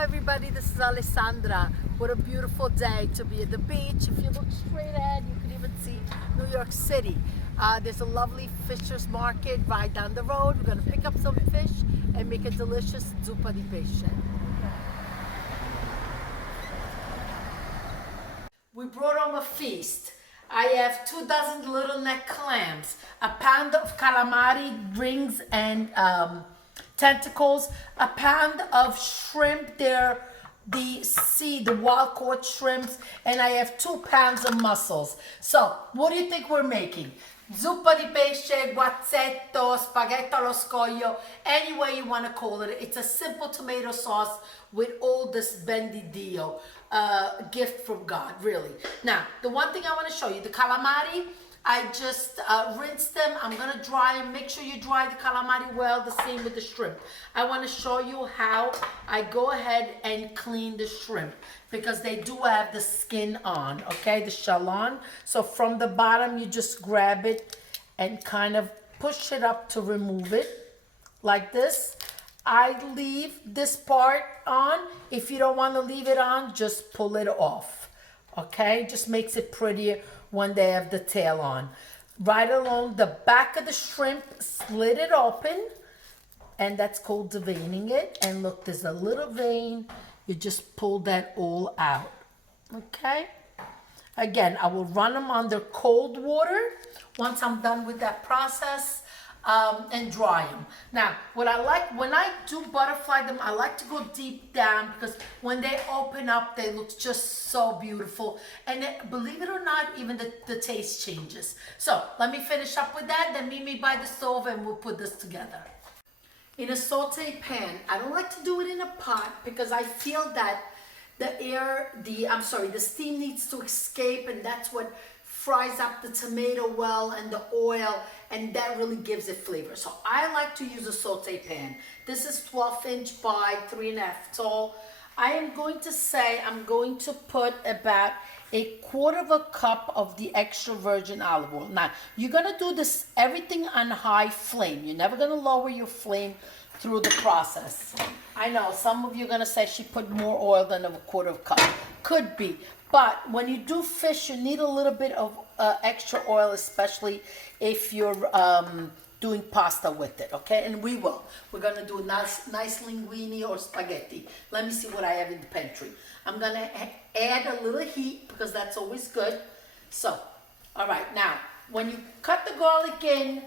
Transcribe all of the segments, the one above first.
everybody, this is Alessandra. What a beautiful day to be at the beach. If you look straight ahead, you can even see New York City. There's a lovely fisher's market right down the road. We're going to pick up some fish and make a delicious zuppa di pesce. We brought home a feast. I have 24 little neck clams, a pound of calamari rings and tentacles, a pound of shrimp. They're the wild caught shrimps, and I have 2 pounds of mussels. So, what do you think we're making? Zuppa di pesce, guazzetto, spaghetto allo scoglio, any way you want to call it. It's a simple tomato sauce with all this bendidio, gift from God, really. Now, the one thing I want to show you, the calamari, I just rinsed them. I'm going to dry them. Make sure you dry the calamari well, the same with the shrimp. I want to show you how I go ahead and clean the shrimp because they do have the skin on, okay, the shell on. So from the bottom, you just grab it and kind of push it up to remove it like this. I leave this part on. If you don't want to leave it on, just pull it off, okay? Just makes it prettier when they have the tail on. Right along the back of the shrimp, slit it open, and that's called deveining it. And look, there's a little vein. You just pull that all out, okay? Again, I will run them under cold water once I'm done with that process, and dry them. Now, what I like, when I do butterfly them, I like to go deep down because when they open up, they look just so beautiful. And believe it or not, even the taste changes. So let me finish up with that, then meet me by the stove and we'll put this together. In a saute pan, I don't like to do it in a pot because I feel that the steam needs to escape, and that's what fries up the tomato well and the oil, and that really gives it flavor. So I like to use a saute pan. This is 12" by 3.5 tall. I am going to say I'm going to put about 1/4 cup of the extra virgin olive oil. Now, you're gonna do this everything on high flame. You're never gonna lower your flame through the process. I know some of you are gonna say she put more oil than 1/4 cup. Could be. But when you do fish, you need a little bit of extra oil, especially if you're doing pasta with it, okay? And we will. We're going to do a nice linguine or spaghetti. Let me see what I have in the pantry. I'm going to add a little heat because that's always good. So, all right. Now, when you cut the garlic in,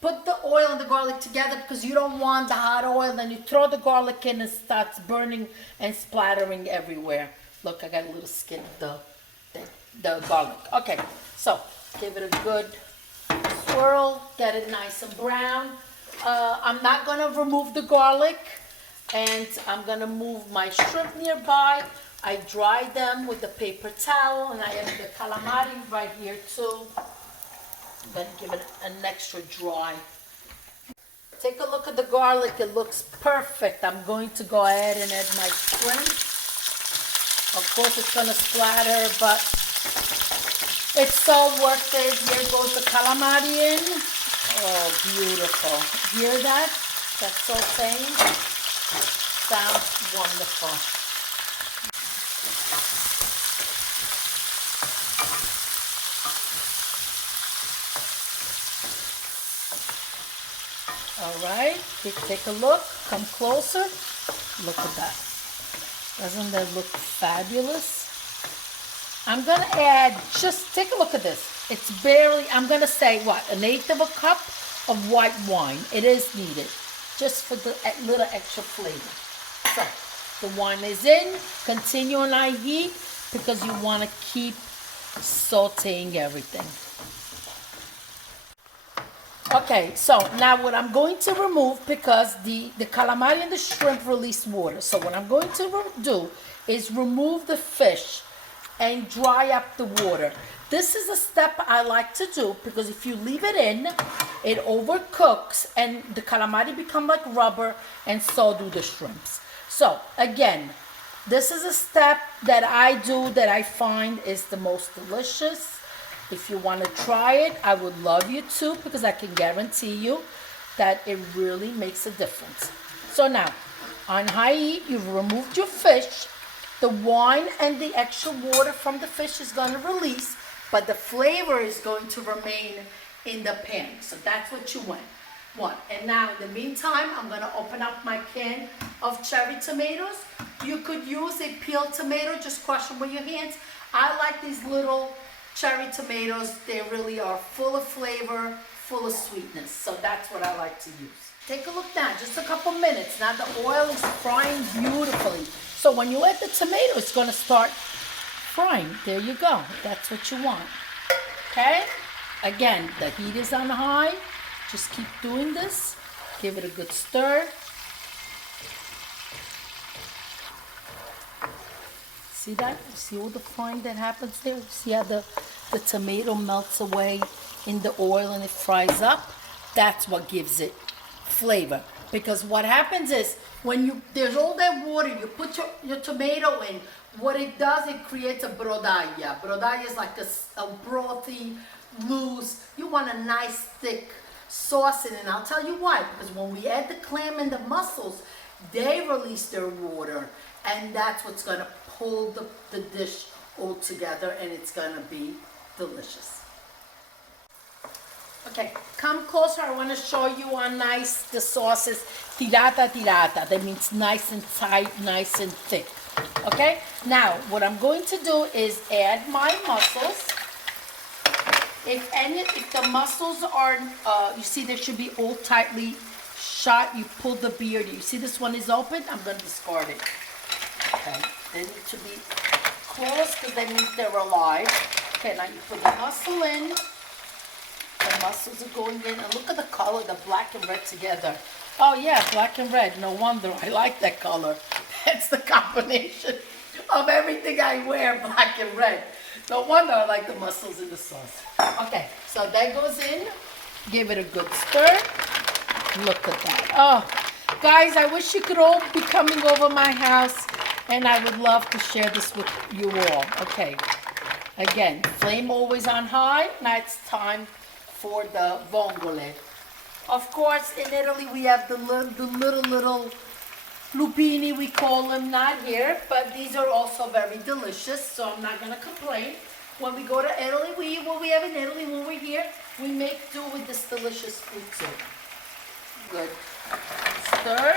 put the oil and the garlic together because you don't want the hot oil. Then you throw the garlic in and it starts burning and splattering everywhere. Look, I got a little skin of the garlic. Okay, so give it a good swirl, get it nice and brown. I'm not gonna remove the garlic, and I'm gonna move my shrimp nearby. I dry them with the paper towel, and I have the calamari right here too. I'm gonna give it an extra dry. Take a look at the garlic, it looks perfect. I'm going to go ahead and add my shrimp. Of course, it's going to splatter, but it's so worth it. Here goes the calamari in. Oh, beautiful. Hear that? That's so saying. Sounds wonderful. All right, take a look. Come closer. Look at that. Doesn't that look fabulous? I'm going to add, just take a look at this. It's barely, I'm going to say, what, 1/8 cup of white wine. It is needed, just for the little extra flavor. So, the wine is in. Continue on high heat because you want to keep sauteing everything. Okay, so now what I'm going to remove, because the calamari and the shrimp release water. So what I'm going to do is remove the fish and dry up the water. This is a step I like to do because if you leave it in, it overcooks and the calamari become like rubber, and so do the shrimps. So again, this is a step that I do that I find is the most delicious. If you want to try it, I would love you to, because I can guarantee you that it really makes a difference. So now, On high heat, you've removed your fish. The wine and the extra water from the fish is going to release, but the flavor is going to remain in the pan. So that's what you want. And now, in the meantime, I'm going to open up my can of cherry tomatoes. You could use a peeled tomato, just crush them with your hands. I like these little cherry tomatoes. They really are full of flavor, full of sweetness. So that's what I like to use. Take a look now, just a couple minutes. Now the oil is frying beautifully. So when you add the tomato, it's going to start frying. There you go. That's what you want. Okay? Again, the heat is on high. Just keep doing this. Give it a good stir. See that? See all the frying that happens there? See how the tomato melts away in the oil and it fries up? That's what gives it flavor. Because what happens is when there's all that water, you put your tomato in, what it does, it creates a brodaglia. Brodaglia is like a brothy, loose. You want a nice thick sauce in it. And I'll tell you why. Because when we add the clam and the mussels, they release their water. And that's what's going to pull the dish all together, and it's going to be delicious. Okay, come closer. I want to show you how nice the sauce is. Tirata. That means nice and tight, nice and thick. Okay, now what I'm going to do is add my mussels. If the mussels are, you see they should be all tightly shut. You pull the beard. You see this one is open. I'm going to discard it. Okay, they need to be closed because that means they're alive. Okay, now you put the mussel in. The mussels are going in, and look at the color, the black and red together. Oh yeah, black and red, no wonder, I like that color. That's the combination of everything I wear, black and red. No wonder I like the mussels in the sauce. Okay, so that goes in, give it a good stir. Look at that. Oh, guys, I wish you could all be coming over my house, and I would love to share this with you all. Okay, again, flame always on high. Now it's time for the vongole. Of course, in Italy we have the little lupini, we call them, not here, but these are also very delicious, so I'm not going to complain. When we go to Italy, what we have in Italy when we're here, we make do with this delicious food too. Good. Stir.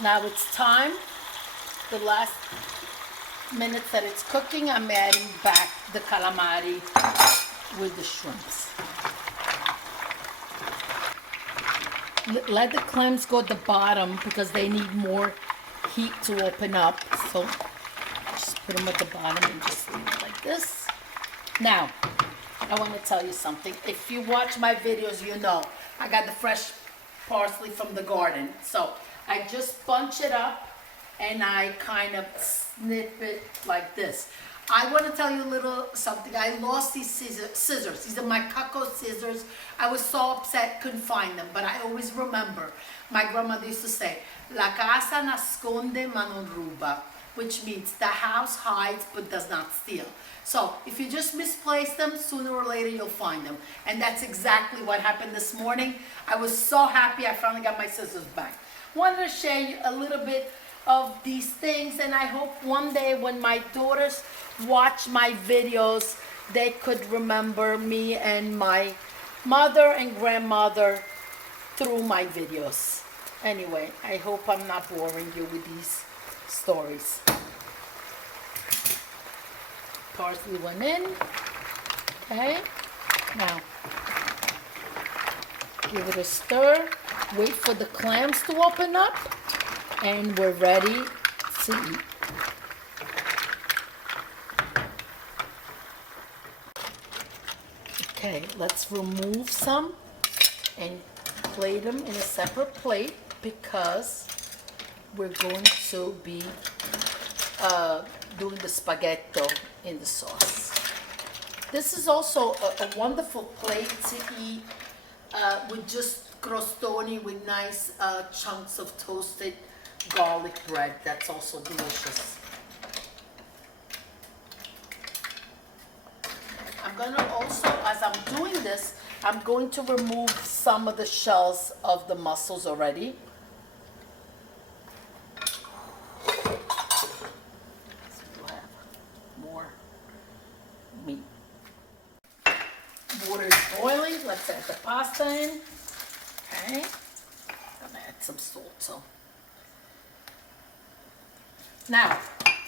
Now it's time, the last minutes that it's cooking, I'm adding back the calamari with the shrimps. Let the clams go at the bottom because they need more heat to open up. So just put them at the bottom and just leave it like this. Now, I want to tell you something. If you watch my videos, you know I got the fresh parsley from the garden. So I just bunch it up and I kind of snip it like this. I want to tell you a little something. I lost these scissors. These are my Caco scissors. I was so upset, couldn't find them, but I always remember. My grandmother used to say, La casa nasconde ma non ruba, which means the house hides but does not steal. So if you just misplace them, sooner or later you'll find them. And that's exactly what happened this morning. I was so happy I finally got my scissors back. Wanted to share a little bit of these things, and I hope one day when my daughters watch my videos, they could remember me and my mother and grandmother through my videos. Anyway, I hope I'm not boring you with these stories. Parsley went in. Okay, now give it a stir. Wait for the clams to open up, and we're ready to eat. Okay, let's remove some and plate them in a separate plate because we're going to be doing the spaghetti in the sauce. This is also a wonderful plate to eat with just crostoni with nice chunks of toasted garlic bread. That's also delicious. gonna also, as I'm doing this, I'm going to remove some of the shells of the mussels already. More meat. Water is boiling. Let's add the pasta in. Okay. I'm gonna add some salt. So now,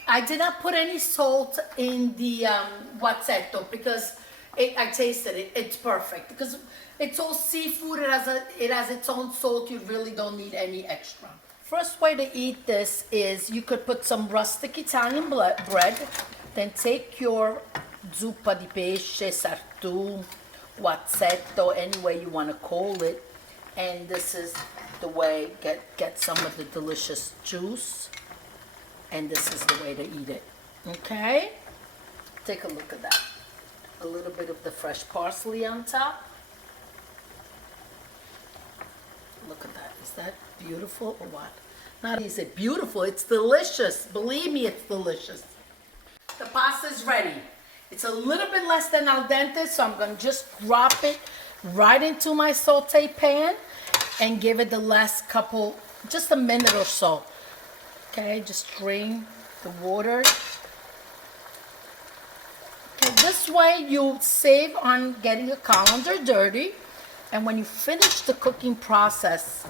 I did not put any salt in the wazzetto because I tasted it. It's perfect because it's all seafood. It has its own salt. You really don't need any extra. First way to eat this is you could put some rustic Italian bread, then take your zuppa di pesce, sartù, wazzetto, any way you want to call it, and this is the way, get some of the delicious juice, and this is the way to eat it. Okay, take a look at that. A little bit of the fresh parsley on top. Look at that. Is that beautiful or what? Not only is it beautiful, it's delicious. Believe me, it's delicious. The pasta is ready. It's a little bit less than al dente, so I'm going to just drop it right into my saute pan and give it the last couple, just a minute or so. Okay, just drain the water. Okay, this way you save on getting your colander dirty, and when you finish the cooking process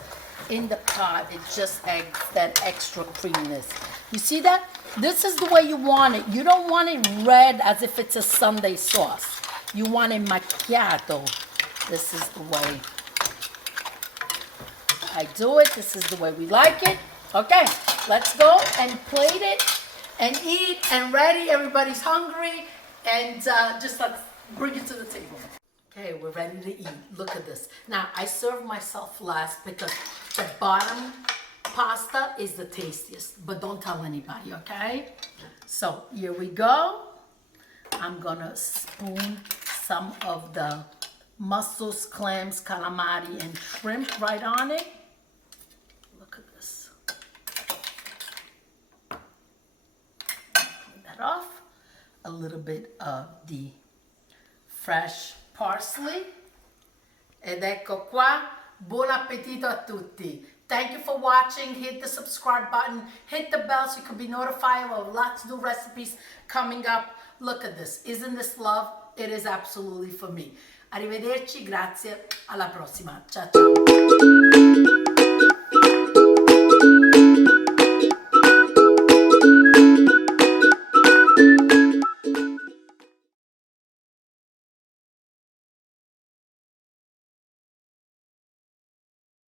in the pot, it just adds that extra creaminess. You see that? This is the way you want it. You don't want it red as if it's a Sunday sauce. You want it macchiato. This is the way I do it. This is the way we like it. Okay, let's go and plate it and eat and ready. Everybody's hungry, and just let's bring it to the table. Okay, we're ready to eat. Look at this. Now, I serve myself last because the bottom pasta is the tastiest, but don't tell anybody, okay? So here we go. I'm gonna spoon some of the mussels, clams, calamari, and shrimp right on it. Look at this. Clean that off. A little bit of the fresh parsley. Ed ecco qua. Buon appetito a tutti. Thank you for watching. Hit the subscribe button. Hit the bell so you can be notified of lots of new recipes coming up. Look at this. Isn't this love? It is absolutely for me. Arrivederci, grazie. Alla prossima. Ciao ciao.